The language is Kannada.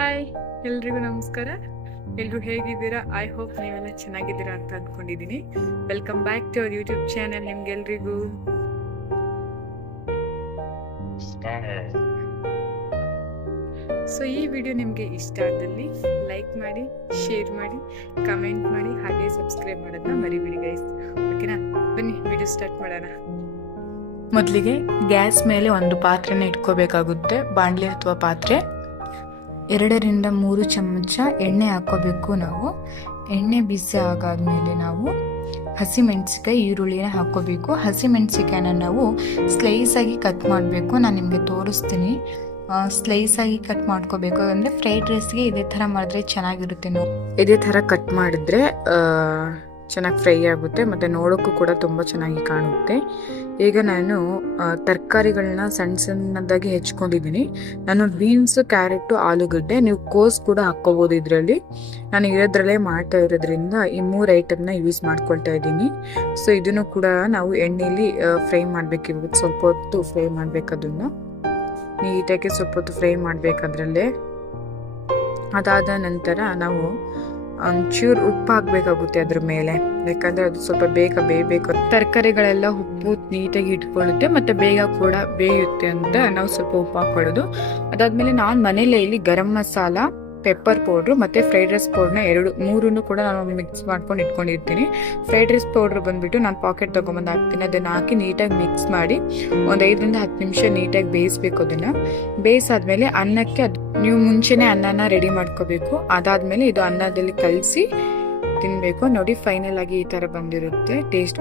ಹಾಯ್, ಎಲ್ರಿಗೂ ನಮಸ್ಕಾರ. ಎಲ್ಲರೂ ಹೇಗಿದ್ದೀರಾ? ಐ ಹೋಪ್ ನೀವೆಲ್ಲ ಚೆನ್ನಾಗಿದ್ದೀರಾ ಅಂತ ಅಂದ್ಕೊಂಡಿದ್ದೀನಿ. Welcome back to our YouTube channel. ನಿಮ್ಗೆಲ್ರಿಗೂ ಸೊ ಈ ವಿಡಿಯೋ ನಿಮಗೆ ಇಷ್ಟ ಆದಲ್ಲಿ ಲೈಕ್ ಮಾಡಿ, ಶೇರ್ ಮಾಡಿ, ಕಮೆಂಟ್ ಮಾಡಿ, ಹಾಗೆ ಸಬ್ಸ್ಕ್ರೈಬ್ ಮಾಡೋದನ್ನ ಮರಿಬೇಡಿ ಗೈಸ್. ಓಕೆನಾ? ಬನ್ನಿ ವಿಡಿಯೋ ಸ್ಟಾರ್ಟ್ ಮಾಡೋಣ. ಮೊದಲಿಗೆ ಗ್ಯಾಸ್ ಮೇಲೆ ಒಂದು ಪಾತ್ರೆನ ಇಟ್ಕೋಬೇಕಾಗುತ್ತೆ. ಬಾಣಲೆ ಅಥವಾ ಪಾತ್ರೆ. 2 ರಿಂದ 3 ಚಮಚ ಎಣ್ಣೆ ಹಾಕೋಬೇಕು. ನಾವು ಎಣ್ಣೆ ಬಿಸಿ ಆಗಾದ್ಮೇಲೆ ನಾವು ಹಸಿಮೆಣಸಿಕಾಯಿ, ಈರುಳ್ಳಿನ ಹಾಕೋಬೇಕು. ಹಸಿಮೆಣಸಿಕಾಯಿನ ನಾವು ಸ್ಲೈಸ್ ಆಗಿ ಕಟ್ ಮಾಡಬೇಕು. ನಾನು ನಿಮಗೆ ತೋರಿಸ್ತೀನಿ. ಸ್ಲೈಸ್ ಆಗಿ ಕಟ್ ಮಾಡ್ಕೋಬೇಕು. ಅಂದರೆ ಫ್ರೈಡ್ ರೈಸ್ಗೆ ಇದೇ ಥರ ಮಾಡಿದ್ರೆ ಚೆನ್ನಾಗಿರುತ್ತೆ. ನಾವು ಇದೇ ಥರ ಕಟ್ ಮಾಡಿದ್ರೆ ಚೆನ್ನಾಗಿ ಫ್ರೈ ಆಗುತ್ತೆ ಮತ್ತು ನೋಡೋಕ್ಕೂ ಕೂಡ ತುಂಬ ಚೆನ್ನಾಗಿ ಕಾಣುತ್ತೆ. ಈಗ ನಾನು ತರಕಾರಿಗಳನ್ನ ಸಣ್ಣದಾಗಿ ಹೆಚ್ಕೊಂಡಿದ್ದೀನಿ. ನಾನು ಬೀನ್ಸು, ಕ್ಯಾರೆಟು, ಆಲೂಗಡ್ಡೆ, ನೀವು ಕೋಸ್ ಕೂಡ ಹಾಕ್ಕೋಬೋದು ಇದರಲ್ಲಿ. ನಾನು ಇರೋದ್ರಲ್ಲೇ ಮಾಡ್ತಾ ಇರೋದ್ರಿಂದ ಈ 3 ಐಟಮ್ನ ಯೂಸ್ ಮಾಡ್ಕೊಳ್ತಾ ಇದ್ದೀನಿ. ಸೊ ಇದನ್ನು ಕೂಡ ನಾವು ಎಣ್ಣೆಯಲ್ಲಿ ಫ್ರೈ ಮಾಡಬೇಕು. ಸ್ವಲ್ಪ ಹೊತ್ತು ಫ್ರೈ ಮಾಡಬೇಕು. ಅದನ್ನು ನೀಟಾಗಿ ಸ್ವಲ್ಪ ಹೊತ್ತು ಫ್ರೈ ಮಾಡಬೇಕದ್ರಲ್ಲೇ. ಅದಾದ ನಂತರ ನಾವು ಒಂಚೂರು ಉಪ್ಪು ಹಾಕಬೇಕಾಗುತ್ತೆ ಅದ್ರ ಮೇಲೆ, ಯಾಕಂದರೆ ಅದು ಸ್ವಲ್ಪ ಬೇಗ ಬೇಯಬೇಕು. ತರಕಾರಿಗಳೆಲ್ಲ ಉಪ್ಪು ನೀಟಾಗಿ ಇಟ್ಕೊಳ್ಳುತ್ತೆ ಮತ್ತು ಬೇಗ ಕೂಡ ಬೇಯುತ್ತೆ ಅಂತ ನಾವು ಸ್ವಲ್ಪ ಉಪ್ಪು ಹಾಕೊಳ್ಳೋದು. ಅದಾದಮೇಲೆ ನಾನು ಮನೇಲೆ ಇಲ್ಲಿ ಗರಂ ಮಸಾಲ, ಪೆಪ್ಪರ್ ಪೌಡ್ರು ಮತ್ತು ಫ್ರೈಡ್ ರೈಸ್ ಪೌಡ್ರನ್ನ 3 ಕೂಡ ನಾನು ಮಿಕ್ಸ್ ಮಾಡ್ಕೊಂಡು ಇಟ್ಕೊಂಡಿರ್ತೀನಿ. ಫ್ರೈಡ್ ರೈಸ್ ಪೌಡ್ರ್ ಬಂದುಬಿಟ್ಟು ನಾನು ಪಾಕೆಟ್ ತೊಗೊಂಬಂದು ಹಾಕ್ತೀನಿ. ಅದನ್ನು ಹಾಕಿ ನೀಟಾಗಿ ಮಿಕ್ಸ್ ಮಾಡಿ ಒಂದು 5 ರಿಂದ 10 ನಿಮಿಷ ನೀಟಾಗಿ ಬೇಯಿಸ್ಬೇಕು. ಅದನ್ನು ಬೇಯಿಸಾದ್ಮೇಲೆ ಅನ್ನಕ್ಕೆ ನೀವು ಮುಂಚೆನೇ ಅನ್ನನ ರೆಡಿ ಮಾಡ್ಕೋಬೇಕು. ಅದಾದಮೇಲೆ ಇದು ಅನ್ನದಲ್ಲಿ ಕಲಸಿ ತಿನ್ನಬೇಕು. ನೋಡಿ, ಫೈನಲ್ ಆಗಿ ಈ ಥರ ಬಂದಿರುತ್ತೆ. ಟೇಸ್ಟ್